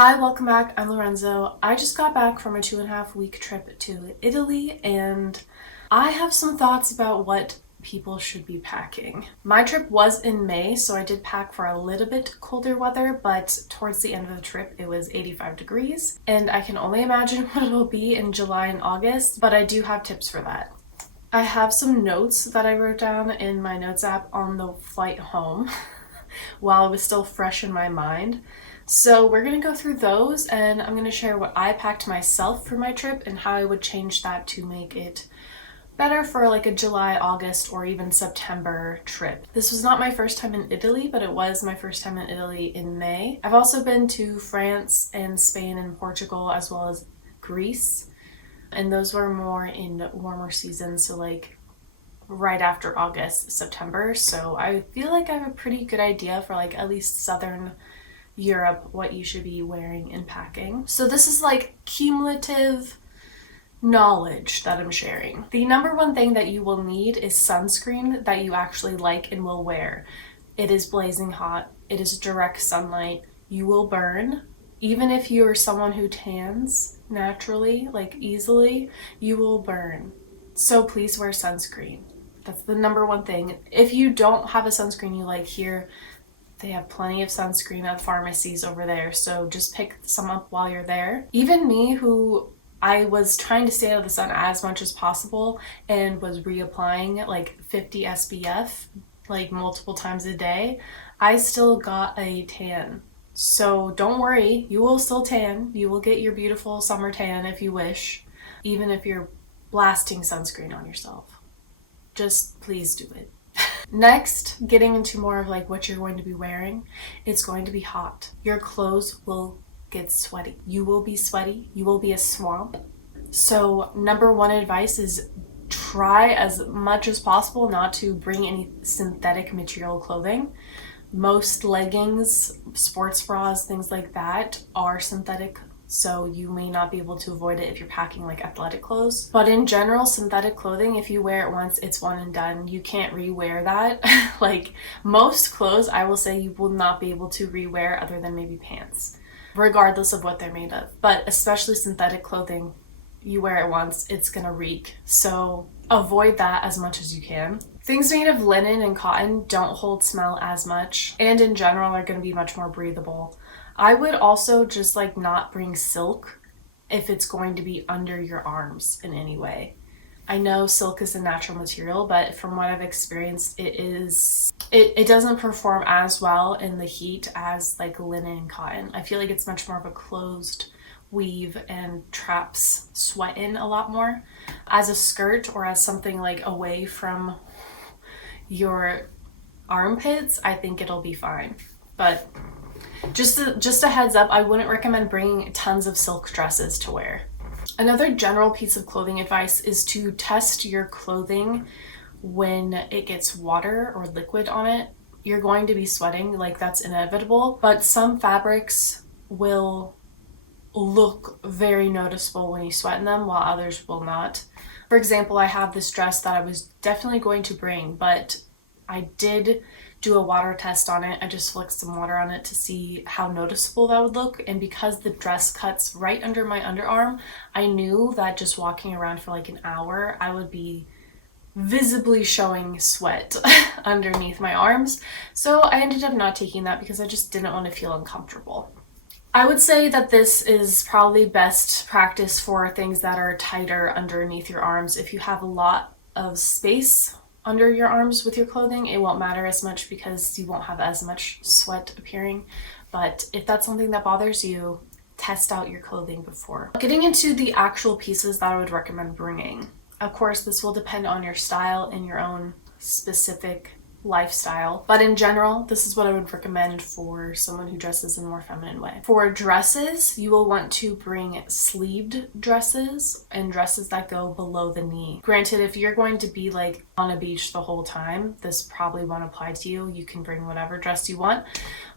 Hi, welcome back. I'm Lorenzo. I just got back from a 2.5 week trip to Italy and I have some thoughts about what people should be packing. My trip was in May, so I did pack for a little bit colder weather, but towards the end of the trip it was 85 degrees and I can only imagine what it will be in July and August, but I do have tips for that. I have some notes that I wrote down in my notes app on the flight home while it was still fresh in my mind. So we're gonna go through those and I'm gonna share what I packed myself for my trip and how I would change that to make it better for like a July, August, or even September trip. This was not my first time in Italy, but it was my first time in Italy in May. I've also been to France and Spain and Portugal as well as Greece, and those were more in warmer seasons, so like right after August, September. So I feel like I have a pretty good idea for like at least Southern Europe what you should be wearing and packing. So this is like cumulative knowledge that I'm sharing. The number one thing that you will need is sunscreen that you actually like and will wear. It is blazing hot. It is direct sunlight. You will burn. Even if you are someone who tans naturally, like easily, you will burn. So please wear sunscreen. That's the number one thing. If you don't have a sunscreen you like here, they have plenty of sunscreen at pharmacies over there, so just pick some up while you're there. Even me, who I was trying to stay out of the sun as much as possible and was reapplying like 50 SPF like multiple times a day, I still got a tan. So don't worry, you will still tan. You will get your beautiful summer tan if you wish, even if you're blasting sunscreen on yourself. Just please do it. Next, getting into more of like what you're going to be wearing, it's going to be hot. Your clothes will get sweaty. You will be sweaty. You will be a swamp. So number one advice is try as much as possible not to bring any synthetic material clothing. Most leggings, sports bras, things like that are synthetic, so you may not be able to avoid it if you're packing like athletic clothes. But in general, synthetic clothing, if you wear it once, it's one and done. You can't rewear that. Like most clothes, I will say you will not be able to rewear other than maybe pants, regardless of what they're made of. But especially synthetic clothing, you wear it once, it's gonna reek. So avoid that as much as you can. Things made of linen and cotton don't hold smell as much, and in general are going to be much more breathable. I would also just like not bring silk if it's going to be under your arms in any way. I know silk is a natural material, but from what I've experienced, it doesn't perform as well in the heat as like linen and cotton. I feel like it's much more of a closed weave and traps sweat in a lot more. As a skirt or as something like away from your armpits, I think it'll be fine. But just a heads up, I wouldn't recommend bringing tons of silk dresses to wear. Another general piece of clothing advice is to test your clothing when it gets water or liquid on it. You're going to be sweating, like that's inevitable, but some fabrics will look very noticeable when you sweat in them while others will not. For example, I have this dress that I was definitely going to bring, but I did do a water test on it. I just flicked some water on it to see how noticeable that would look, and because the dress cuts right under my underarm, I knew that just walking around for like an hour I would be visibly showing sweat underneath my arms. So I ended up not taking that because I just didn't want to feel uncomfortable. I would say that this is probably best practice for things that are tighter underneath your arms. If you have a lot of space under your arms with your clothing, it won't matter as much because you won't have as much sweat appearing. But if that's something that bothers you, test out your clothing before. Getting into the actual pieces that I would recommend bringing. Of course, this will depend on your style and your own specific lifestyle, but in general, this is what I would recommend for someone who dresses in a more feminine way. For dresses, you will want to bring sleeved dresses and dresses that go below the knee. Granted, if you're going to be like on a beach the whole time, this probably won't apply to you. You can bring whatever dress you want.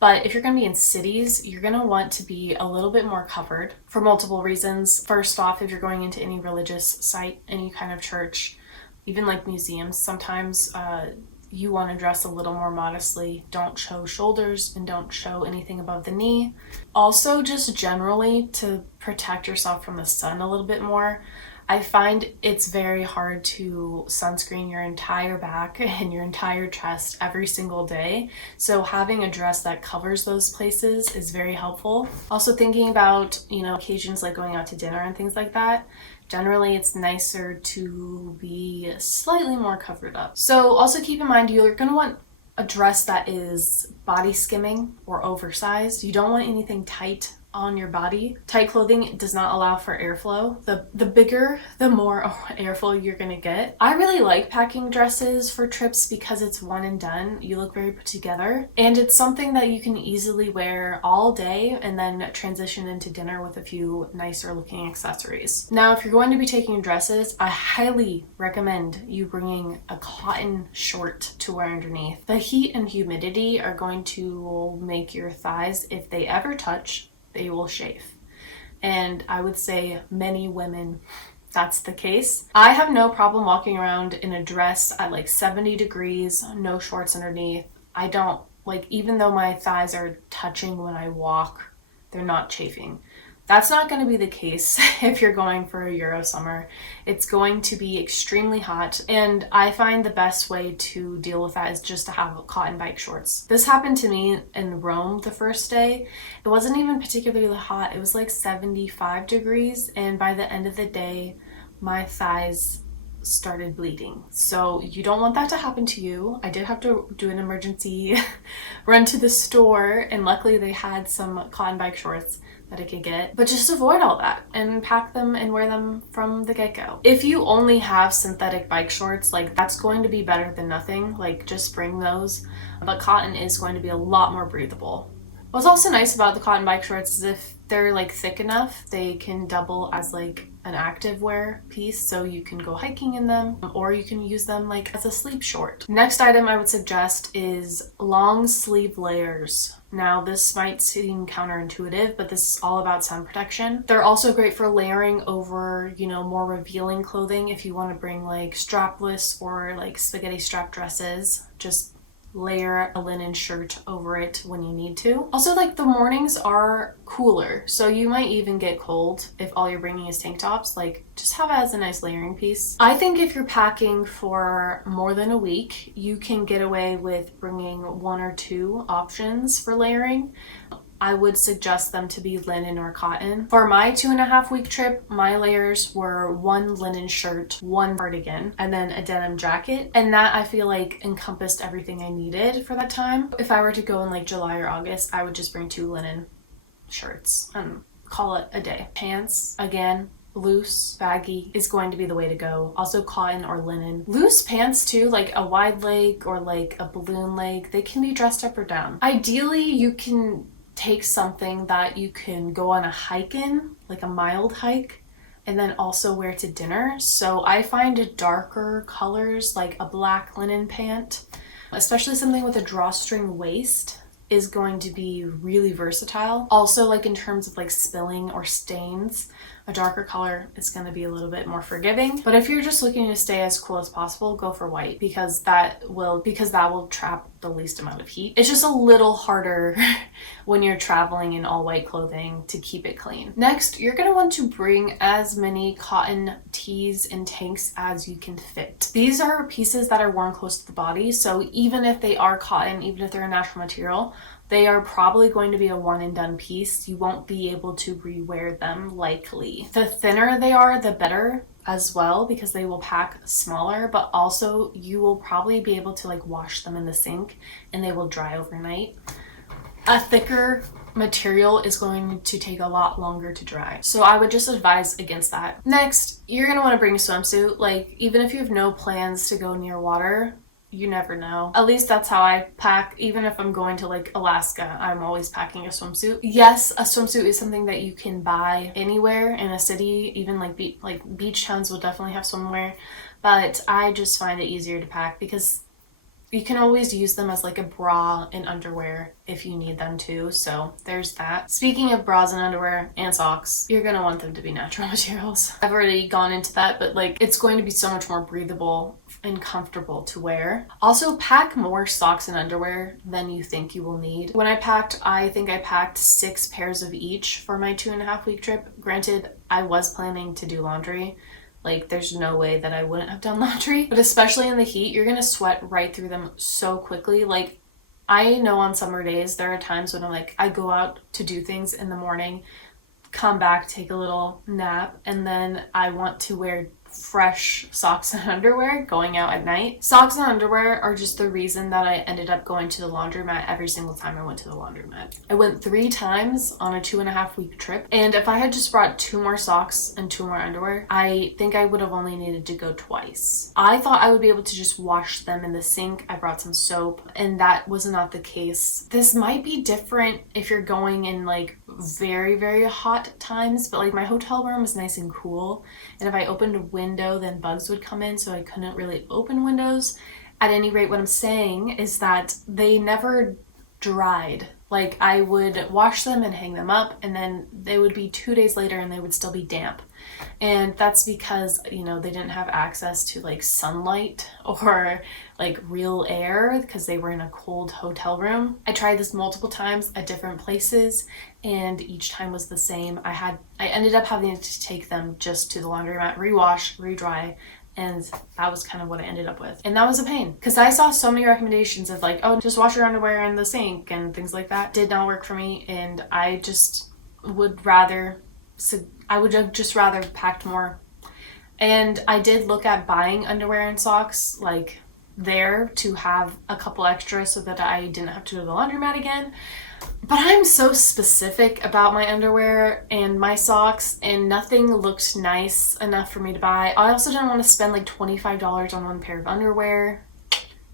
But if you're going to be in cities, you're going to want to be a little bit more covered for multiple reasons. First off, if you're going into any religious site, any kind of church, even like museums, sometimes you want to dress a little more modestly. Don't show shoulders and don't show anything above the knee. Also, just generally to protect yourself from the sun a little bit more, I find it's very hard to sunscreen your entire back and your entire chest every single day. So having a dress that covers those places is very helpful. Also thinking about, occasions like going out to dinner and things like that, generally it's nicer to be slightly more covered up. So also keep in mind you're going to want a dress that is body skimming or oversized. You don't want anything tight on your body. Tight clothing does not allow for airflow. The bigger, the more airflow you're gonna get. I really like packing dresses for trips because it's one and done. You look very put together, and it's something that you can easily wear all day and then transition into dinner with a few nicer looking accessories. Now, if you're going to be taking dresses, I highly recommend you bringing a cotton short to wear underneath. The heat and humidity are going to make your thighs, if they ever touch, they will chafe. And I would say many women, that's the case. I have no problem walking around in a dress at like 70 degrees, no shorts underneath. I don't, even though my thighs are touching when I walk, they're not chafing. That's not going to be the case if you're going for a Euro summer. It's going to be extremely hot, and I find the best way to deal with that is just to have cotton bike shorts. This happened to me in Rome the first day. It wasn't even particularly hot. It was like 75 degrees, and by the end of the day, my thighs started bleeding. So you don't want that to happen to you. I did have to do an emergency run to the store, and luckily they had some cotton bike shorts that I could get, but just avoid all that and pack them and wear them from the get-go. If you only have synthetic bike shorts, that's going to be better than nothing. Just bring those, but cotton is going to be a lot more breathable. What's also nice about the cotton bike shorts is if they're thick enough, they can double as an active wear piece, so you can go hiking in them, or you can use them as a sleep short. Next item I would suggest is long sleeve layers. Now, this might seem counterintuitive, but this is all about sun protection. They're also great for layering over, more revealing clothing if you want to bring strapless or spaghetti strap dresses. Just layer a linen shirt over it when you need to. Also, the mornings are cooler, so you might even get cold if all you're bringing is tank tops. Just have it as a nice layering piece. I think if you're packing for more than a week, you can get away with bringing one or two options for layering. I would suggest them to be linen or cotton. For my 2.5 week trip, my layers were one linen shirt, one cardigan, and then a denim jacket. And that I feel encompassed everything I needed for that time. If I were to go in July or August, I would just bring 2 linen shirts and call it a day. Pants, again, loose, baggy is going to be the way to go. Also cotton or linen. Loose pants too, a wide leg or a balloon leg, they can be dressed up or down. Ideally, you can take something that you can go on a hike in, a mild hike, and then also wear to dinner. So I find darker colors, like a black linen pant, especially something with a drawstring waist, is going to be really versatile. Also, in terms of spilling or stains, a darker color is going to be a little bit more forgiving. But if you're just looking to stay as cool as possible, go for white, because that will trap the least amount of heat. It's just a little harder when you're traveling in all white clothing to keep it clean. Next, you're going to want to bring as many cotton tees and tanks as you can fit. These are pieces that are worn close to the body, so even if they are cotton, even if they're a natural material, they are probably going to be a one and done piece. You won't be able to rewear them likely. The thinner they are, the better as well, because they will pack smaller, but also you will probably be able to wash them in the sink and they will dry overnight. A thicker material is going to take a lot longer to dry, so I would just advise against that. Next, you're going to want to bring a swimsuit. Even if you have no plans to go near water, you never know. At least that's how I pack. Even if I'm going to Alaska, I'm always packing a swimsuit. Yes, a swimsuit is something that you can buy anywhere in a city. Even beach towns will definitely have swimwear, but I just find it easier to pack because You can always use them as like a bra and underwear if you need them to, so there's that. Speaking of bras and underwear and socks, you're gonna want them to be natural materials. I've already gone into that, but like it's going to be so much more breathable and comfortable to wear. Also, pack more socks and underwear than you think you will need. When I packed, I think I packed 6 pairs of each for my 2.5-week trip. Granted, I was planning to do laundry. Like, there's no way that I wouldn't have done laundry. But especially in the heat, you're gonna sweat right through them so quickly. Like, I know on summer days, there are times when I go out to do things in the morning, come back, take a little nap, and then I want to wear fresh socks and underwear going out at night. Socks and underwear are just the reason that I ended up going to the laundromat every single time I went to the laundromat. I went 3 times on a 2.5-week trip, and if I had just brought 2 more socks and 2 more underwear, I think I would have only needed to go twice. I thought I would be able to just wash them in the sink. I brought some soap, and that was not the case. This might be different if you're going in like very, very hot times, but like my hotel room is nice and cool, and if I opened a window, then bugs would come in, so I couldn't really open windows. At any rate, what I'm saying is that they never dried. Like, I would wash them and hang them up, and then they would be 2 days later and they would still be damp. And that's because, they didn't have access to like sunlight or like real air because they were in a cold hotel room. I tried this multiple times at different places, and each time was the same. I ended up having to take them just to the laundromat, rewash, redry, and that was kind of what I ended up with. And that was a pain because I saw so many recommendations of like, oh, just wash your underwear in the sink and things like that. Did not work for me, and I just would have just rather packed more. And I did look at buying underwear and socks like there to have a couple extra so that I didn't have to go to the laundromat again. But I'm so specific about my underwear and my socks, and nothing looked nice enough for me to buy. I also didn't want to spend like $25 on one pair of underwear.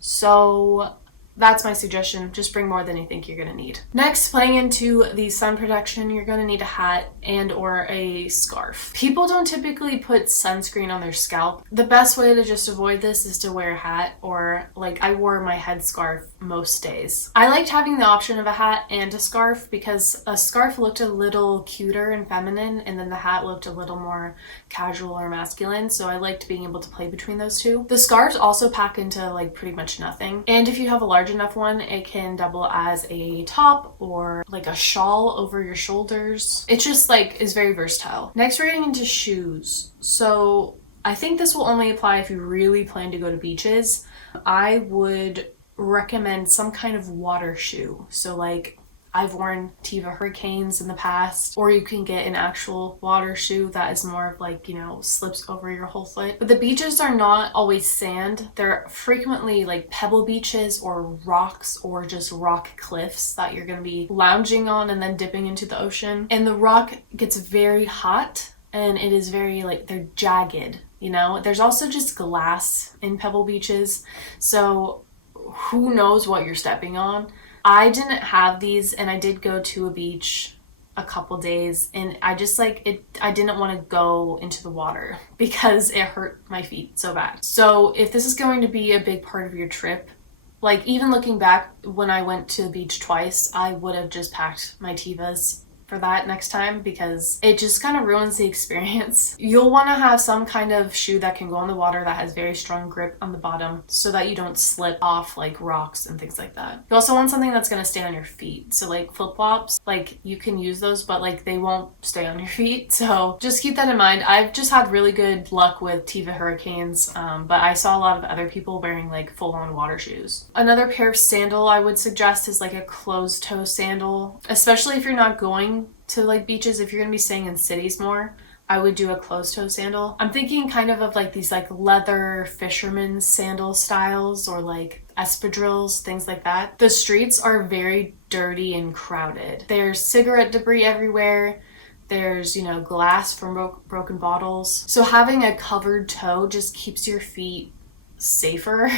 So that's my suggestion. Just bring more than you think you're going to need. Next, playing into the sun protection, you're going to need a hat and or a scarf. People don't typically put sunscreen on their scalp. The best way to just avoid this is to wear a hat, or like I wore my headscarf most days. I liked having the option of a hat and a scarf because a scarf looked a little cuter and feminine, and then the hat looked a little more casual or masculine, so I liked being able to play between those two. The scarves also pack into like pretty much nothing, and if you have a large enough one, it can double as a top or like a shawl over your shoulders. It just like is very versatile. Next, we're getting into shoes. So I think this will only apply if you really plan to go to beaches. I would recommend some kind of water shoe. So like I've worn Teva Hurricanes in the past, or you can get an actual water shoe that is more of like, slips over your whole foot. But the beaches are not always sand. They're frequently like pebble beaches or rocks or just rock cliffs that you're going to be lounging on and then dipping into the ocean. And the rock gets very hot, and it is very like, they're jagged, There's also just glass in pebble beaches, so who knows what you're stepping on. I didn't have these, and I did go to a beach a couple days, and I just I didn't want to go into the water because it hurt my feet so bad. So if this is going to be a big part of your trip, like even looking back when I went to the beach twice, I would have just packed my Tevas for that next time because it just kind of ruins the experience. You'll want to have some kind of shoe that can go in the water that has very strong grip on the bottom so that you don't slip off like rocks and things like that. You also want something that's going to stay on your feet. So like flip-flops, like you can use those, but like they won't stay on your feet. So just keep that in mind. I've just had really good luck with Teva Hurricanes, but I saw a lot of other people wearing like full-on water shoes. Another pair of sandal I would suggest is like a closed-toe sandal, especially if you're not going to like beaches. If you're gonna be staying in cities more, I would do a closed-toe sandal. I'm thinking kind of like these like leather fisherman sandal styles or like espadrilles, things like that. The streets are very dirty and crowded. There's cigarette debris everywhere. There's, glass from broken bottles. So having a covered toe just keeps your feet safer.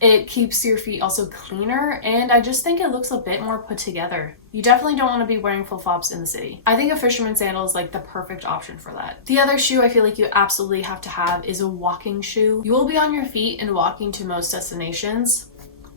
It keeps your feet also cleaner, and I just think it looks a bit more put together. You definitely don't want to be wearing flip-flops in the city. I think a fisherman sandal is like the perfect option for that. The other shoe I feel like you absolutely have to have is a walking shoe. You will be on your feet and walking to most destinations.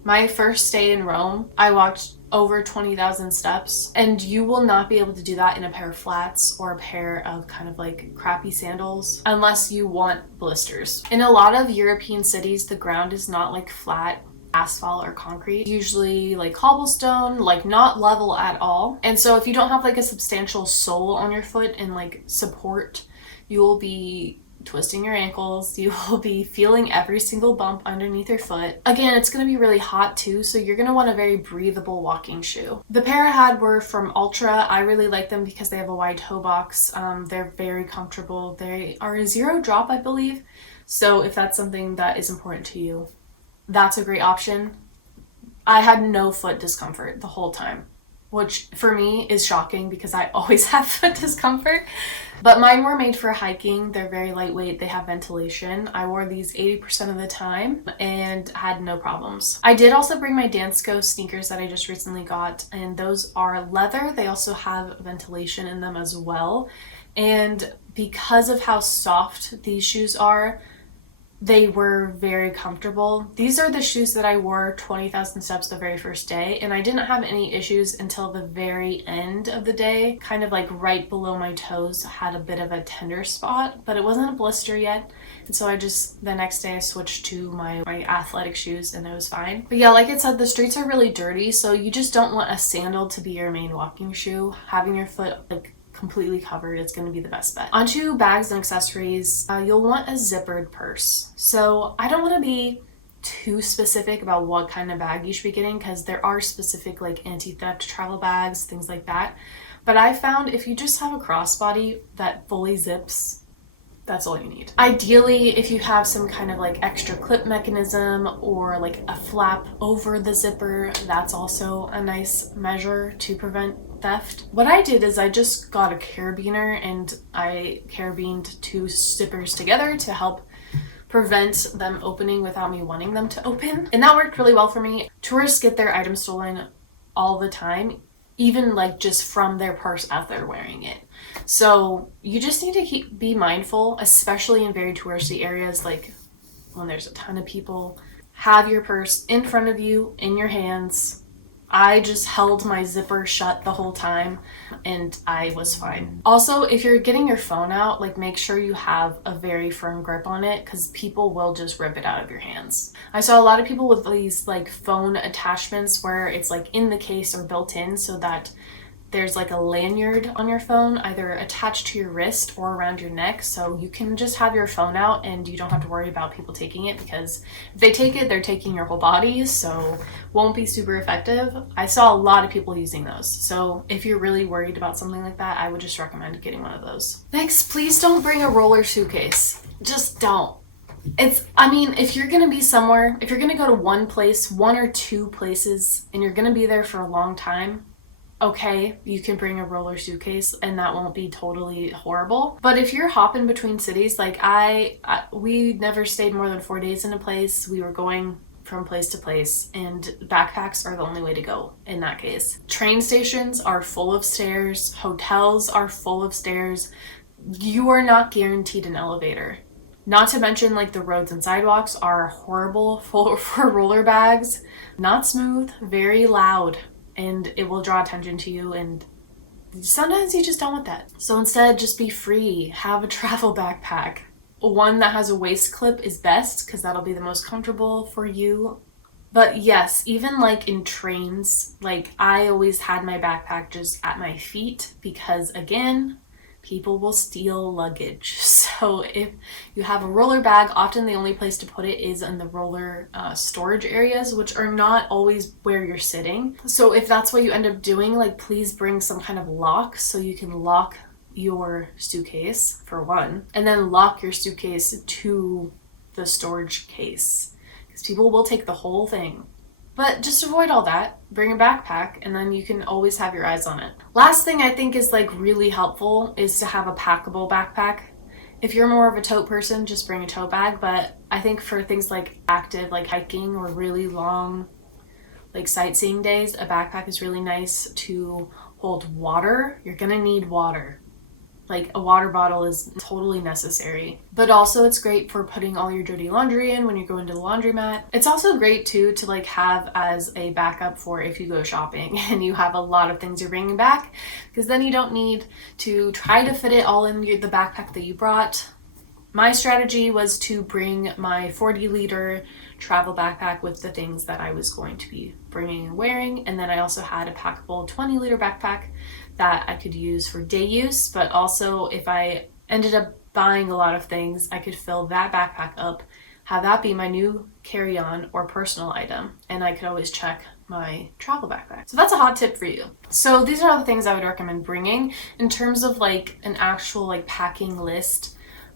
My first stay in Rome, I walked over 20,000 steps, and you will not be able to do that in a pair of flats or a pair of kind of like crappy sandals unless you want blisters. In a lot of European cities, the ground is not like flat asphalt or concrete, usually like cobblestone, like not level at all. And so if you don't have like a substantial sole on your foot and like support, you will be twisting your ankles, you will be feeling every single bump underneath your foot. Again, it's going to be really hot too, so you're going to want a very breathable walking shoe. The pair I had were from Altra. I really like them because they have a wide toe box. They're very comfortable. They are a 0 drop, I believe. So if that's something that is important to you, that's a great option. I had no foot discomfort the whole time, which for me is shocking because I always have foot discomfort. But mine were made for hiking. They're very lightweight. They have ventilation. I wore these 80% of the time and had no problems. I did also bring my Dansko sneakers that I just recently got, and those are leather. They also have ventilation in them as well. And because of how soft these shoes are, they were very comfortable. These are the shoes that I wore 20,000 steps the very first day, and I didn't have any issues until the very end of the day. Kind of like right below my toes had a bit of a tender spot, but it wasn't a blister yet. And so the next day I switched to my athletic shoes and it was fine. But yeah, like I said, the streets are really dirty, so you just don't want a sandal to be your main walking shoe. Having your foot like completely covered, it's going to be the best bet. Onto bags and accessories, you'll want a zippered purse. So I don't want to be too specific about what kind of bag you should be getting because there are specific like anti-theft travel bags, things like that. But I found if you just have a crossbody that fully zips, that's all you need. Ideally, if you have some kind of like extra clip mechanism or like a flap over the zipper, that's also a nice measure to prevent theft. What I did is I just got a carabiner and I carabined 2 zippers together to help prevent them opening without me wanting them to open. And that worked really well for me. Tourists get their items stolen all the time, even like just from their purse as they're wearing it. So you just need to be mindful, especially in very touristy areas, like when there's a ton of people. Have your purse in front of you, in your hands. I just held my zipper shut the whole time and I was fine. Also, if you're getting your phone out, like make sure you have a very firm grip on it because people will just rip it out of your hands. I saw a lot of people with these like phone attachments where it's like in the case or built in so that there's like a lanyard on your phone either attached to your wrist or around your neck, so you can just have your phone out and you don't have to worry about people taking it, because if they take it, they're taking your whole body, so won't be super effective. I saw a lot of people using those, so if you're really worried about something like that, I would just recommend getting one of those. Next, please don't bring a roller suitcase. Just don't. If you're gonna be somewhere, if you're gonna go to one place, 1 or 2 places, and you're gonna be there for a long time, okay, you can bring a roller suitcase and that won't be totally horrible. But if you're hopping between cities, like we never stayed more than 4 days in a place. We were going from place to place, and backpacks are the only way to go in that case. Train stations are full of stairs. Hotels are full of stairs. You are not guaranteed an elevator. Not to mention, like, the roads and sidewalks are horrible for roller bags. Not smooth, very loud, and it will draw attention to you, and sometimes you just don't want that. So instead, just be free. Have a travel backpack. One that has a waist clip is best because that'll be the most comfortable for you. But yes, even like in trains, like I always had my backpack just at my feet because, again, people will steal luggage. So if you have a roller bag, often the only place to put it is in the roller storage areas, which are not always where you're sitting. So if that's what you end up doing, like, please bring some kind of lock so you can lock your suitcase for one, and then lock your suitcase to the storage case, because people will take the whole thing. But just avoid all that. Bring a backpack, and then you can always have your eyes on it. Last thing I think is like really helpful is to have a packable backpack. If you're more of a tote person, just bring a tote bag. But I think for things like active, like hiking or really long, like sightseeing days, a backpack is really nice to hold water. You're gonna need water. Like a water bottle is totally necessary. But also it's great for putting all your dirty laundry in when you go into the laundromat. It's also great too to like have as a backup for if you go shopping and you have a lot of things you're bringing back, because then you don't need to try to fit it all in the backpack that you brought. My strategy was to bring my 40-liter travel backpack with the things that I was going to be bringing and wearing, and then I also had a packable 20-liter backpack that I could use for day use, but also if I ended up buying a lot of things, I could fill that backpack up, have that be my new carry-on or personal item, and I could always check my travel backpack. So that's a hot tip for you. So these are all the things I would recommend bringing. In terms of like an actual like packing list,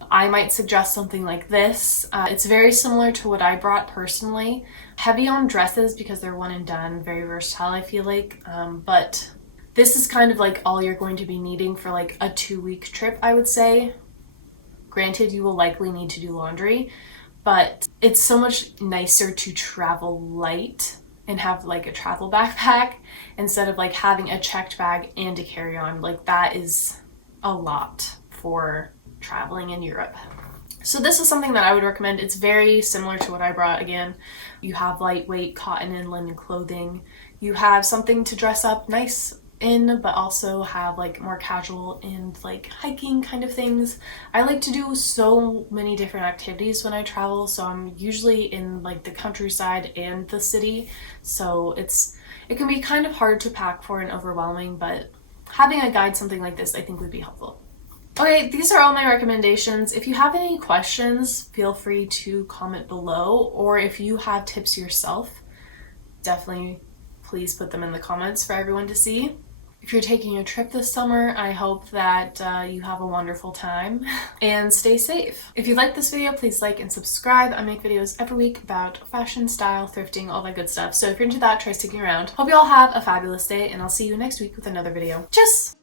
I might suggest something like this. It's very similar to what I brought personally. Heavy on dresses because they're one and done, very versatile I feel like, but this is kind of like all you're going to be needing for like a 2-week trip, I would say. Granted, you will likely need to do laundry, but it's so much nicer to travel light and have like a travel backpack instead of like having a checked bag and a carry-on. Like that is a lot for traveling in Europe. So this is something that I would recommend. It's very similar to what I brought. Again, you have lightweight cotton and linen clothing. You have something to dress up nice in, but also have like more casual and like hiking kind of things. I like to do so many different activities when I travel, so I'm usually in like the countryside and the city, so it can be kind of hard to pack for and overwhelming, but having a guide, something like this, I think would be helpful. Okay, these are all my recommendations. If you have any questions, feel free to comment below, or if you have tips yourself, definitely please put them in the comments for everyone to see. If you're taking a trip this summer, I hope that you have a wonderful time and stay safe. If you like this video, please like and subscribe. I make videos every week about fashion, style, thrifting, all that good stuff. So if you're into that, try sticking around. Hope you all have a fabulous day, and I'll see you next week with another video. Tschüss!